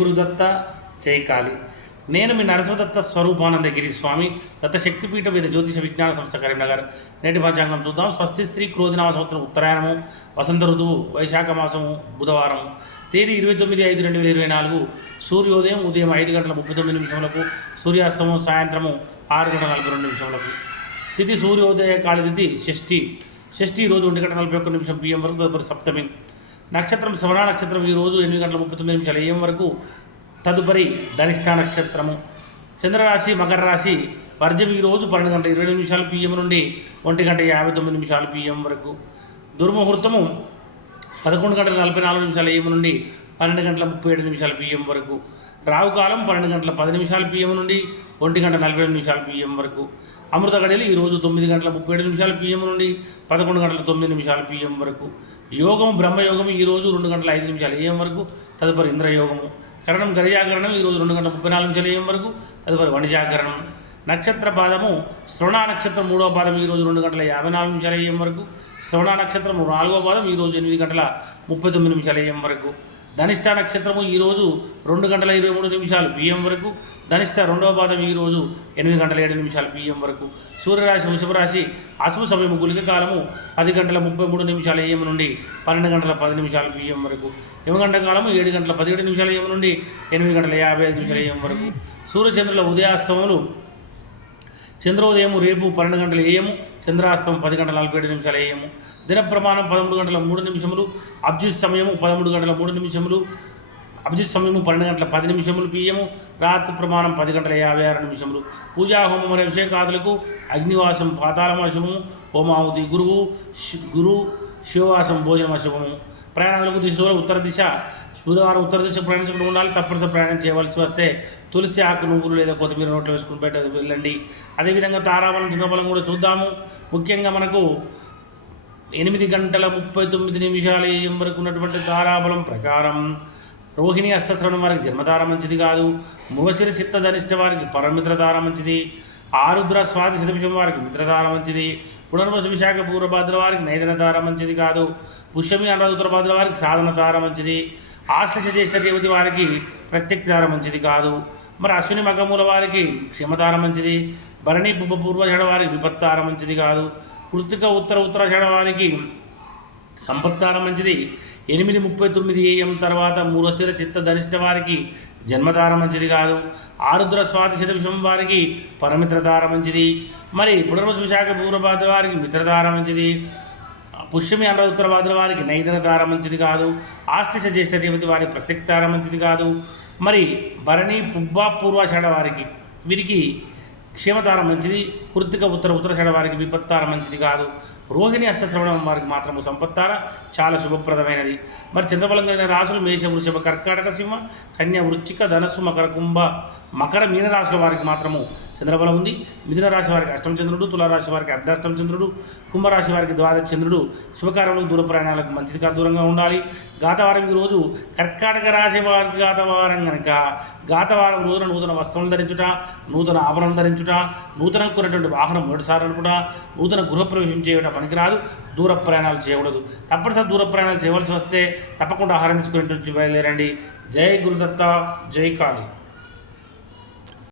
గురుదత్త జయకాళి. నేను మీ నరసింహదత్త స్వరూపానందగిరి స్వామి. దత్త శక్తిపీఠం మీద జ్యోతిష విజ్ఞాన సంస్థ కరీంనగర్. నేటి పంచాంగం చూద్దాం. స్వస్తి స్త్రీ క్రోధినామ సంవత్సరం ఉత్తరాయణము వసంత ఋతువు వైశాఖ మాసము బుధవారం. తేదీ ఇరవై తొమ్మిది ఐదు రెండు వేల ఇరవై నాలుగు. సూర్యోదయం ఉదయం ఐదు గంటల ముప్పై తొమ్మిది నిమిషములకు సూర్యాస్తమం సాయంత్రము ఆరు గంటల నలభై రెండు నిమిషములకు. తిథి సూర్యోదయ కాళి తిథి షష్ఠి. షష్ఠి రోజు ఒంటి గంట నలభై ఒక్క నిమిషం పిఎం వరకు తదుపరి సప్తమి. నక్షత్రం శ్రవణ నక్షత్రం ఈ రోజు ఎనిమిది గంటల ముప్పై తొమ్మిది నిమిషాలు. ఏం వరకు? తదుపరి ధనిష్ట నక్షత్రము. చంద్రరాశి మకర రాశి వర్జం ఈరోజు రోజు పన్నెండు గంటల ఇరవై నిమిషాలు పిఎం నుండి ఒంటి గంట యాభై తొమ్మిది నిమిషాలు పిఎం వరకు. దుర్ముహూర్తము పదకొండు గంటల నలభై నాలుగు నిమిషాల ఏఎం నుండి పన్నెండు గంటల ముప్పై ఏడు నిమిషాల పిఎం వరకు. రావు కాలం పన్నెండు గంటల పది నిమిషాల పిఎం నుండి ఒంటి గంట నలభై ఏడు నిమిషాల పిఎం వరకు. అమృత గడియలు ఈరోజు తొమ్మిది గంటల ముప్పై ఏడు నిమిషాల పిఎం నుండి పదకొండు గంటల తొమ్మిది నిమిషాల పిఎం వరకు. యోగం బ్రహ్మయోగం ఈరోజు రెండు గంటల ఐదు నిమిషాలు ఏం వరకు తదుపరి ఇంద్రయోగము. కరణం గరిజాగరణం ఈరోజు రెండు గంటల ముప్పై నాలుగు నిమిషాలు ఏం వరకు తదుపరి వణిజాగరణం నక్షత్ర పాదము శ్రవణ నక్షత్రం మూడవ పాదం ఈరోజు రెండు గంటల యాభై నాలుగు నిమిషాల ఏఎం వరకు శ్రవణ నక్షత్రం నాలుగవ పాదం ఈరోజు ఎనిమిది గంటల ముప్పై తొమ్మిది నిమిషాల ఏఎం వరకు. ధనిష్ట నక్షత్రము ఈరోజు రెండు గంటల ఇరవై మూడు నిమిషాలు పిఎం వరకు. ధనిష్ట రెండవ పాదం ఈరోజు ఎనిమిది గంటల ఏడు నిమిషాలు పిఎం వరకు. సూర్యరాశి వృషభ రాశి అశుభ సమయము గులిక కాలము పది గంటల ముప్పై మూడు నిమిషాల ఏఎం నుండి పన్నెండు గంటల పది నిమిషాలు పిఎం వరకు. యమగంట కాలము ఏడు గంటల పదిహేడు నిమిషాల ఏఎం నుండి ఎనిమిది గంటల యాభై ఐదు నిమిషాల ఏఎం వరకు. సూర్యచంద్రుల ఉదయాస్తమములు చంద్రోదయం రేపు పన్నెండు గంటల ఏయము చంద్రాస్తం పది గంటల నలభై ఏడు నిమిషాల ఏయము దిన ప్రమాణం పదమూడు గంటల మూడు నిమిషములు అబ్జిత్ సమయము పదమూడు గంటల మూడు నిమిషములు అభిజిత్ సమయము పన్నెండు గంటల పది నిమిషములు పియ్యము రాత్రి ప్రమాణం పది గంటల యాభై ఆరు నిమిషములు. పూజా హోమం మరియు అభిషేకాదులకు అగ్నివాసం పాతాళమశము హోమావతి గురువు గురు శివవాసం భోజనం ప్రయాణాలకు దిశలో ఉత్తర దిశ బుధవారం ఉత్తర దిశ ప్రయాణించకుండా ఉండాలి. తప్పనిసరి ప్రయాణం చేయవలసి వస్తే తులసి ఆకు నువ్వులు లేదా కొత్తిమీర నోట్లో వేసుకుని బయట వెళ్ళండి. అదేవిధంగా తారాబలం చిన్నబలం కూడా చూద్దాము. ముఖ్యంగా మనకు ఎనిమిది గంటల ముప్పై తొమ్మిది నిమిషాల ఏం వరకు ఉన్నటువంటి తారాబలం ప్రకారం రోహిణి అస్తశ్రవణం వారికి జన్మతార మంచిది కాదు. మృగశిర చిత్త ధనిష్ట వారికి పరమిత్రధార మంచిది. ఆరుద్ర స్వాతి శతభిషం వారికి మిత్రధార మంచిది. పునర్వసు విశాఖ పూర్వభాద్ర వారికి నైదన తార మంచిది కాదు. పుష్యమి అనురాధుత్తరభాద్ర వారికి సాధన తార మంచిది. ఆశ్లేష జ్యేష్ఠ రేవతి వారికి ప్రత్యక్తిదార మంచిది కాదు. మరి అశ్విని మగమూల వారికి క్షమధార మంచిది. భరణి పూర్వజడ వారికి విపత్తార మంచిది కాదు. కృతిక ఉత్తర ఉత్తరాషాఢ వారికి సంపత్తారం మంచిది. ఎనిమిది ముప్పై తొమ్మిది ఏఎం తర్వాత మూలశిర చిత్త ధనిష్ట వారికి జన్మతార మంచిది కాదు. ఆరుద్ర స్వాతి శతవిషం వారికి పరమిత్రతార మంచిది. మరి పునర్వసు విశాఖ పూర్వభాద్ర వారికి మిత్రతార మంచిది. పుష్యమి అన్న ఉత్తరభాద్ర వారికి నైదన తార మంచిది కాదు. ఆశ్లిష జ్యేష్ఠ దేవతి వారి ప్రత్యక్తార మంచిది కాదు. మరి భరణి పుబ్బా పూర్వాషాఢ వారికి వీరికి క్షేమతార మంచిది కృత్తిక ఉత్తర ఉత్తరషాఢ వారికి విపత్తార మంచిది కాదు. రోహిణి అష్టశ్రవణం వారికి మాత్రము సంపత్తార చాలా శుభప్రదమైనది. మరి చంద్రబలం కలిగిన రాశులు మేష వృషభ కర్కాటక సింహ కన్య వృచ్చిక ధనస్సు మకర కుంభ మకర మీనరాశుల వారికి మాత్రము చంద్రబలం ఉంది. మిథున రాశి వారికి అష్టమచంద్రుడు తులారాశి వారికి అర్ధాష్టమ చంద్రుడు కుంభరాశి వారికి ద్వాదశ చంద్రుడు. శుభకార్యములకు దూర ప్రయాణాలకు మంచిది కాదు దూరంగా ఉండాలి. గాతవారం ఈ రోజు కర్కాటక రాశి వారికి గాతవారం కనుక గాతవారం రోజున నూతన వస్త్రం ధరించుట నూతన ఆభరణం ధరించుట నూతన కొనేటువంటి వాహనం మొదటిసారి అనుకుంటా నూతన గృహప్రవేశం చేయడం పనికిరాదు దూర ప్రయాణాలు చేయకూడదు. తప్పనిసరి దూర ప్రయాణాలు చేయవలసి వస్తే తప్పకుండా ఆహారం తీసుకునేటువంటి బయలుదేరండి. జై గురుదత్త జై కాళీ.